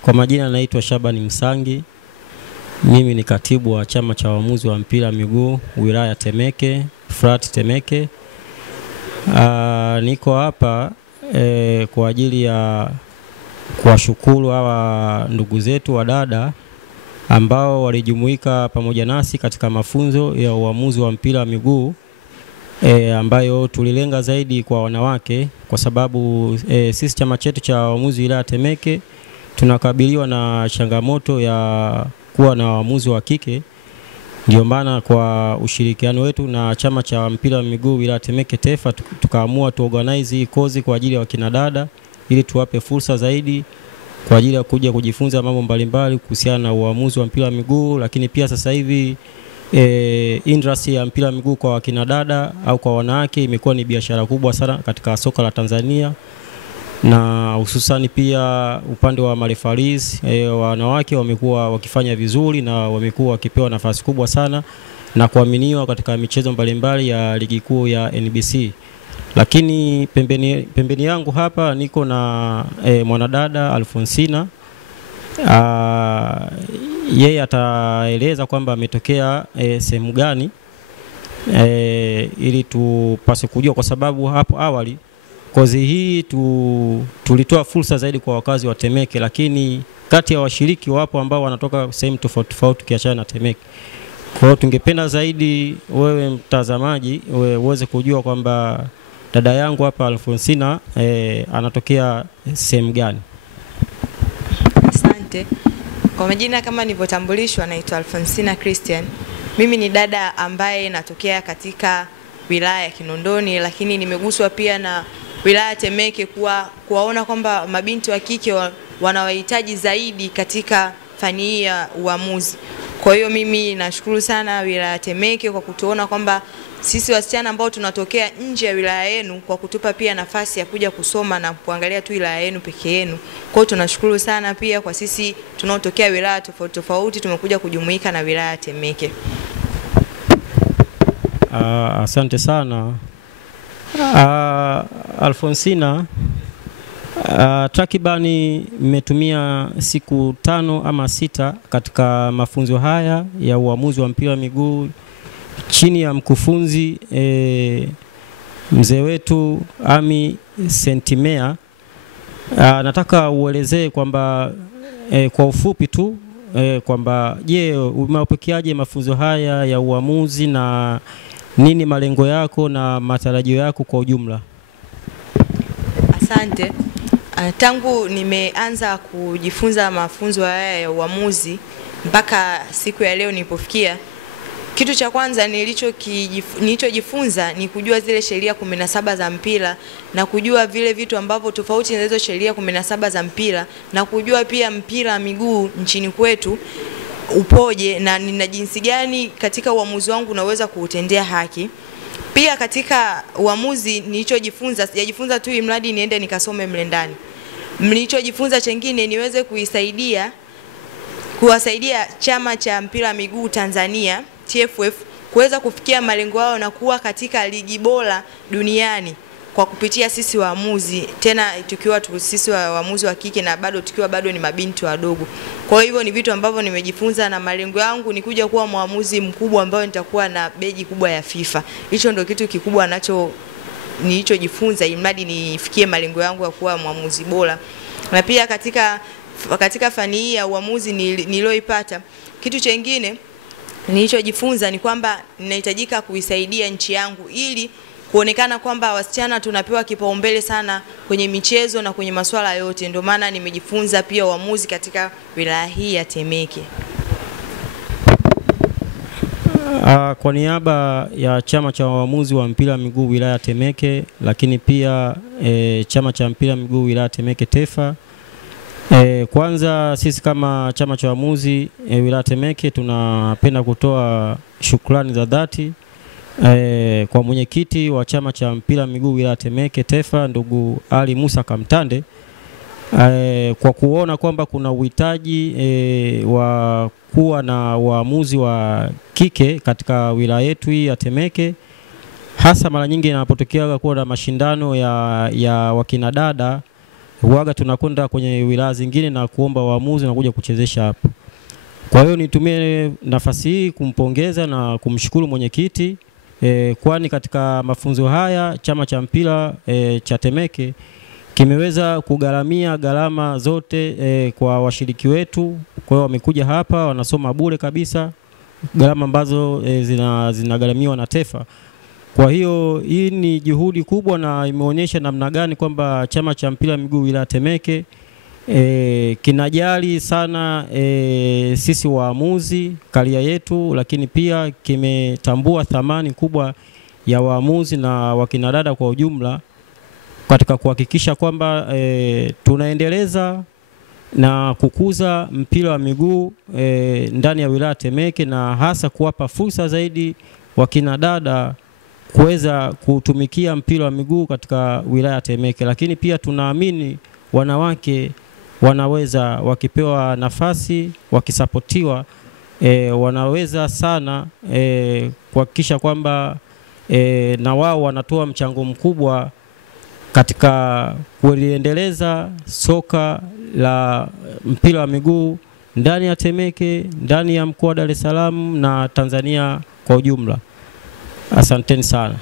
Kwa majina naitwa Shabani Msangi. Mimi ni katibu wa chama cha waamuzi wa mpira miguu wilaya Temeke, Frat Temeke. Niko hapa kwa ajili ya kuwashukuru hawa ndugu zetu wa dada ambao walijumuika pamoja nasi katika mafunzo ya uamuzi wa mpira miguu ambayo tulilenga zaidi kwa wanawake, kwa sababu sisi chama chetu cha waamuzi wilaya Temeke tunakabiliwa na changamoto ya kuwa na waamuzi wa kike. Ndio maana kwa ushirikiano wetu na chama cha mpira miguu wilaya Temeke TEFA tukaamua tuorganize hii kozi kwa ajili ya wakina dada ili tuwape fursa zaidi kwa ajili ya kuja kujifunza mambo mbalimbali kuhusiana na uamuzi wa mpira miguu. Lakini pia sasa hivi industry ya mpira miguu kwa wakina dada au kwa wanawake imekuwa ni biashara kubwa sana katika soka la Tanzania, na hususani pia upande wa marefaris wanawake wamekuwa wakifanya vizuri na wamekuwa wakipewa nafasi kubwa sana na kuaminiwa katika michezo mbalimbali ya ligi kuu ya NBC. Lakini pembeni yangu hapa niko na mwanadada Alfonsina. Yeye ataeleza kwamba ametokea sehemu gani ili tupase kujua, kwa sababu hapo awali kozi hii tulitoa fursa zaidi kwa wakazi wa Temeke, lakini kati ya washiriki wapo ambao wanatoka sehemu tofauti tofauti kiachana na Temeke. Kwa hiyo tungependa zaidi wewe mtazamaji uweze kujua kwamba dada yangu hapa Alfonsina anatokea sehemu gani. Asante. Kwa majina kama nilivyotambulishwa, naitwa Alfonsina Christian. Mimi ni dada ambaye natokea katika wilaya ya Kinondoni, lakini nimeguswa pia na wilaya Temeke kuwaona kwamba mabinti wa kike wanawahitaji zaidi katika fani hii ya uamuzi. Kwa hiyo mimi nashukuru sana wilaya Temeke kwa kutuona kwamba sisi wasichana ambao tunatokea nje ya wilaya yenu, kwa kutupa pia nafasi ya kuja kusoma na kuangalia tu wilaya yenu peke yenu. Kwa hiyo tunashukuru sana pia kwa sisi tunaotokea wilaya tofauti tofauti tumekuja kujumuika na wilaya Temeke. Asante sana. Alfonsina, takribani mmetumia siku 5 ama 6 katika mafunzo haya ya uamuzi wa mpira miguu chini ya mkufunzi mzee wetu Ami Sentimea. Nataka uelezee kwamba kwa ufupi tu kwamba je, umepokeaje mafunzo haya ya uamuzi na nini malengo yako na matarajio yako kwa ujumla? Asante. Tangu nimeanza kujifunza mafunzo haya ya uamuzi mpaka siku ya leo nilipofikia, kitu cha kwanza nilichojifunza ni kujua zile sheria 17 za mpira na kujua vile vitu ambavyo tofauti na hizo sheria 17 za mpira, na kujua pia mpira miguu nchini kwetu upoje na nina jinsi gani katika uamuzi wangu naweza kuutendea haki. Pia katika uamuzi nilichojifunza, sijajifunza tu imradi niende nikasome mle ndani. Nilichojifunza chengine niweze kuwasaidia chama cha mpira miguu Tanzania TFF kuweza kufikia malengo yao na kuwa katika ligi bora duniani kwa kupitia sisi waamuzi, tena tukiwa sisi waamuzi wa kike na tukiwa bado ni mabinti wadogo. Kwa hivyo ni vitu ambavyo nimejifunza na malengo yangu ni kuja kuwa mwamuzi mkubwa ambaye nitakuwa na beji kubwa ya FIFA. Hicho ndio kitu kikubwa nilichojifunza imradi nifikie malengo yangu ya kuwa mwamuzi bora. Na pia katika fani hii ya uamuzi nilioipata, kitu kingine nilichojifunza ni kwamba ninahitajika kuisaidia nchi yangu ili kuonekana kwamba wasichana tunapewa kipaumbele sana kwenye michezo na kwenye masuala yote. Ndio maana nimejifunza pia uamuzi katika wilaya hii ya Temeke. Kwa niaba ya chama cha waamuzi wa mpira miguu wilaya Temeke, lakini pia chama cha mpira miguu wilaya Temeke TEFA, kwanza sisi kama chama cha waamuzi wilaya Temeke tunapenda kutoa shukrani za dhati kwa mwenyekiti wa chama cha mpira miguu wilaya Temeke TEFA ndugu Ali Musa Kamtande kwa kuona kwamba kuna uhitaji wa kuwa na waamuzi wa kike katika wilaya yetu hii ya Temeke, hasa mara nyingi inapotokea kuwa na mashindano ya wakina dada huaga tunakwenda kwenye wilaya zingine na kuomba waamuzi na kuja kuchezesha hapa. Kwa hiyo nitumie nafasi hii kumpongeza na kumshukuru mwenyekiti kwani katika mafunzo haya chama cha mpira cha Temeke kimeweza kugharamia gharama zote kwa washiriki wetu. Kwa hiyo wamekuja hapa wanasoma bure kabisa, gharama ambazo zinagharamiwa na TEFA. Kwa hiyo hii ni juhudi kubwa na imeonyesha namna gani kwamba chama cha mpira miguu wilaya Temeke kinajali sana sisi waamuzi karia yetu, lakini pia kimetambua thamani kubwa ya waamuzi na wakinadada kwa ujumla katika kuhakikisha kwamba tunaendeleza na kukuza mpira wa miguu ndani ya wilaya Temeke, na hasa kuwapa fursa zaidi wakinadada kuweza kutumikia mpira wa miguu katika wilaya Temeke. Lakini pia tunaamini wanawake wanaweza, wakipewa nafasi, wakisapotiwa, wanaweza sana kuhakikisha kwamba na wao wanatoa mchango mkubwa katika kuendeleza soka la mpira wa miguu ndani ya Temeke, ndani ya mkoa wa Dar es Salaam na Tanzania kwa ujumla. Asanteni sana.